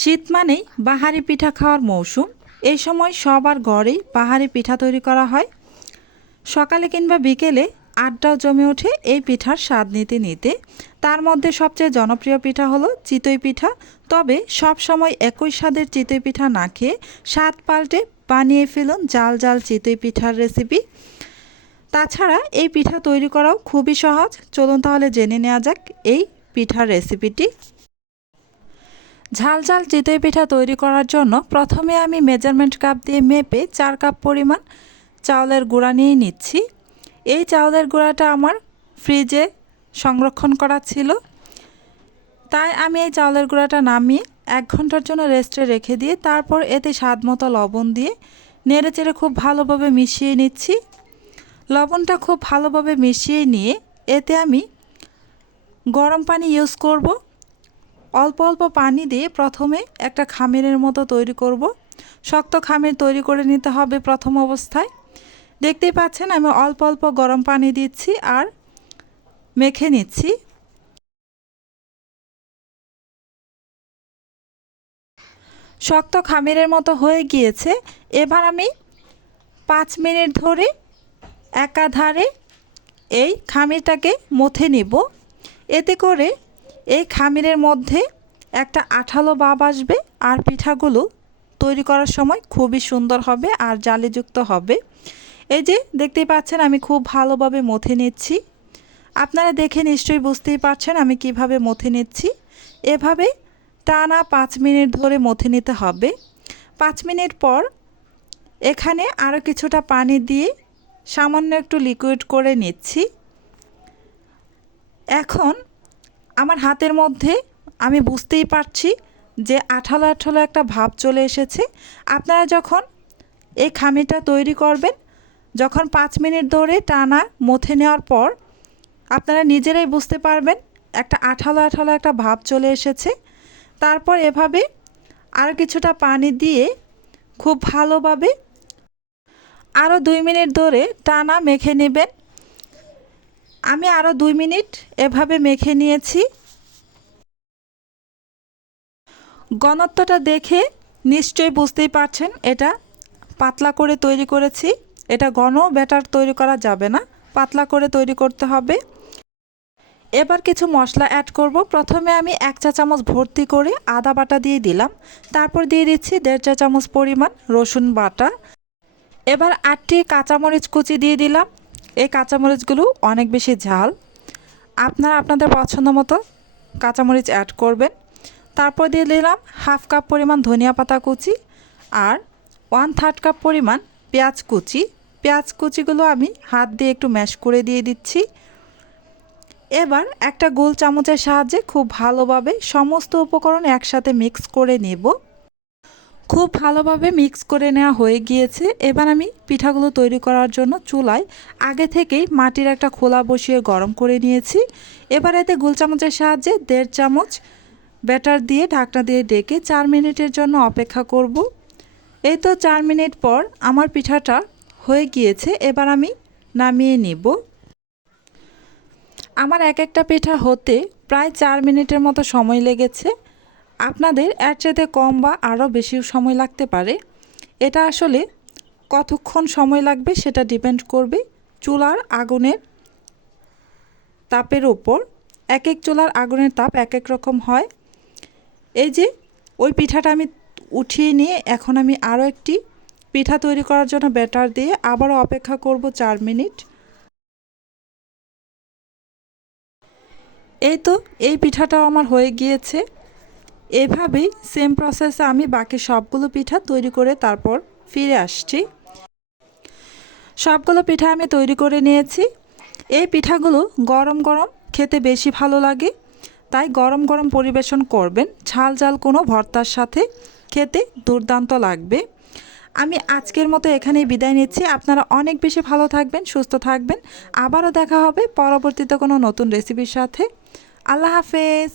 শীত মানেই বাহারি পিঠা খাওয়ার মৌসুম। এই সময় সবার ঘরেই বাহারি পিঠা তৈরি করা হয়। সকালে কিংবা বিকেলে আড্ডাও জমে ওঠে এই পিঠার স্বাদ নিতে নিতে। তার মধ্যে সবচেয়ে জনপ্রিয় পিঠা হলো চিতই পিঠা। তবে সব সময় একই স্বাদের চিতই পিঠা না খেয়ে স্বাদ পাল্টে বানিয়ে ফেলুন জাল জাল চিতই পিঠার রেসিপি। তাছাড়া এই পিঠা তৈরি করাও খুবই সহজ। চলুন তাহলে জেনে নেওয়া যাক এই পিঠার রেসিপিটি। ঝাল ঝাল চিতই পিঠা তৈরি করার জন্য প্রথমে আমি মেজারমেন্ট কাপ দিয়ে মেপে চার কাপ পরিমাণ চাউলের গুঁড়া নিয়ে নিচ্ছি। এই চাউলের গুঁড়াটা আমার ফ্রিজে সংরক্ষণ করা ছিল। তাই আমি এই চাউলের গুঁড়াটা নামিয়ে এক ঘণ্টার জন্য রেস্টে রেখে দিয়ে তারপর এতে স্বাদ মতো লবণ দিয়ে নেড়ে চেড়ে খুব ভালোভাবে মিশিয়ে নিচ্ছি। লবণটা খুব ভালোভাবে মিশিয়ে নিয়ে এতে আমি গরম পানি ইউজ করব। অল্প অল্প পানি দিয়ে প্রথমে একটা খামিরের মতো তৈরি করব। শক্ত খামির তৈরি করে নিতে হবে প্রথম অবস্থায়। দেখতেই পাচ্ছেন, আমি অল্প অল্প গরম পানি দিচ্ছি আর মেখে নিচ্ছি। শক্ত খামিরের মতো হয়ে গিয়েছে। এবার আমি পাঁচ মিনিট ধরে একাধারে এই খামিরটাকে মথে নেব। এতে করে এই খামিরের মধ্যে একটা আঠালো ভাব আসবে আর পিঠাগুলো তৈরি করার সময় খুবই সুন্দর হবে আর জালিযুক্ত হবে। এই যে দেখতেই পাচ্ছেন আমি খুব ভালোভাবে মথে নিচ্ছি। আপনারা দেখে নিশ্চয়ই বুঝতেই পারছেন আমি কীভাবে মথে নিচ্ছি। এভাবে টানা পাঁচ মিনিট ধরে মথে নিতে হবে। পাঁচ মিনিট পর এখানে আরও কিছুটা পানি দিয়ে সামান্য একটু লিকুইড করে নিচ্ছি। এখন আমার হাতের মধ্যে আমি বুঝতেই পারছি যে আঠালো আঠালো একটা ভাব চলে এসেছে। আপনারা যখন এই খামিটা তৈরি করবেন, যখন পাঁচ মিনিট ধরে টানা মথে নেওয়ার পর আপনারা নিজেরাই বুঝতে পারবেন একটা আঠালো আঠালো একটা ভাব চলে এসেছে। তারপর এভাবে আর কিছুটা পানি দিয়ে খুব ভালোভাবে আরও দুই মিনিট ধরে টানা মেখে নেবেন। আমি আরও দুই মিনিট এভাবে মেখে নিয়েছি। ঘনত্বটা দেখে নিশ্চয়ই বুঝতেই পারছেন, এটা পাতলা করে তৈরি করেছি। এটা ঘন ব্যাটার তৈরি করা যাবে না, পাতলা করে তৈরি করতে হবে। এবার কিছু মশলা অ্যাড করব। প্রথমে আমি এক চা চামচ ভর্তি করে আদা বাটা দিয়ে দিলাম। তারপর দিয়ে দিচ্ছি দেড় চা চামচ পরিমাণ রসুন বাটা। এবার আটটি কাঁচামরিচ কুচি দিয়ে দিলাম। এই কাঁচামরিচগুলো অনেক বেশি ঝাল। আপনারা আপনাদের পছন্দ মতো কাঁচামরিচ অ্যাড করবেন। তারপর দিয়ে দিলাম হাফ কাপ পরিমাণ ধনিয়া পাতা কুচি আর ওয়ান থার্ড কাপ পরিমাণ পেঁয়াজ কুচি। পেঁয়াজ কুচিগুলো আমি হাত দিয়ে একটু ম্যাশ করে দিয়ে দিচ্ছি। এবার একটা গোল চামচের সাহায্যে খুব ভালোভাবে সমস্ত উপকরণ একসাথে মিক্স করে নেব। খুব ভালোভাবে মিক্স করে নেওয়া হয়ে গিয়েছে। এবার আমি পিঠাগুলো তৈরি করার জন্য চুলায় আগে থেকেই মাটির একটা খোলা বসিয়ে গরম করে নিয়েছি। এবার এতে গোল চামচের সাহায্যে দেড় চামচ ব্যাটার দিয়ে ঢাকনা দিয়ে ডেকে চার মিনিটের জন্য অপেক্ষা করব। এই তো চার মিনিট পর আমার পিঠাটা হয়ে গিয়েছে। এবার আমি নামিয়ে নিব। আমার এক একটা পিঠা হতে প্রায় চার মিনিটের মতো সময় লেগেছে। আপনাদের এর চাইতে কম বা আরও বেশি সময় লাগতে পারে। এটা আসলে কতক্ষণ সময় লাগবে সেটা ডিপেন্ড করবে চুলার আগুনের তাপের ওপর এক এক চুলার আগুনের তাপ এক এক রকম হয়। এই যে ওই পিঠাটা আমি উঠিয়ে নিয়ে এখন আমি আরও একটি পিঠা তৈরি করার জন্য ব্যাটার দিয়ে আবারও অপেক্ষা করব চার মিনিট। এই তো, এই পিঠাটাও আমার হয়ে গিয়েছে। এভাবেই সেম প্রসেসে আমি বাকি সবগুলো পিঠা তৈরি করে তারপর ফিরে আসছি। সবগুলো পিঠা আমি তৈরি করে নিয়েছি। এই পিঠাগুলো গরম গরম খেতে বেশি ভালো লাগে, তাই গরম গরম পরিবেশন করবেন। ঝাল ঝাল কোনো ভর্তার সাথে খেতে দুর্দান্ত লাগবে। আমি আজকের মতো এখানেই বিদায় নিচ্ছি। আপনারা অনেক বেশি ভালো থাকবেন, সুস্থ থাকবেন। আবারও দেখা হবে পরবর্তীতে কোনো নতুন রেসিপির সাথে। আল্লাহ হাফেজ।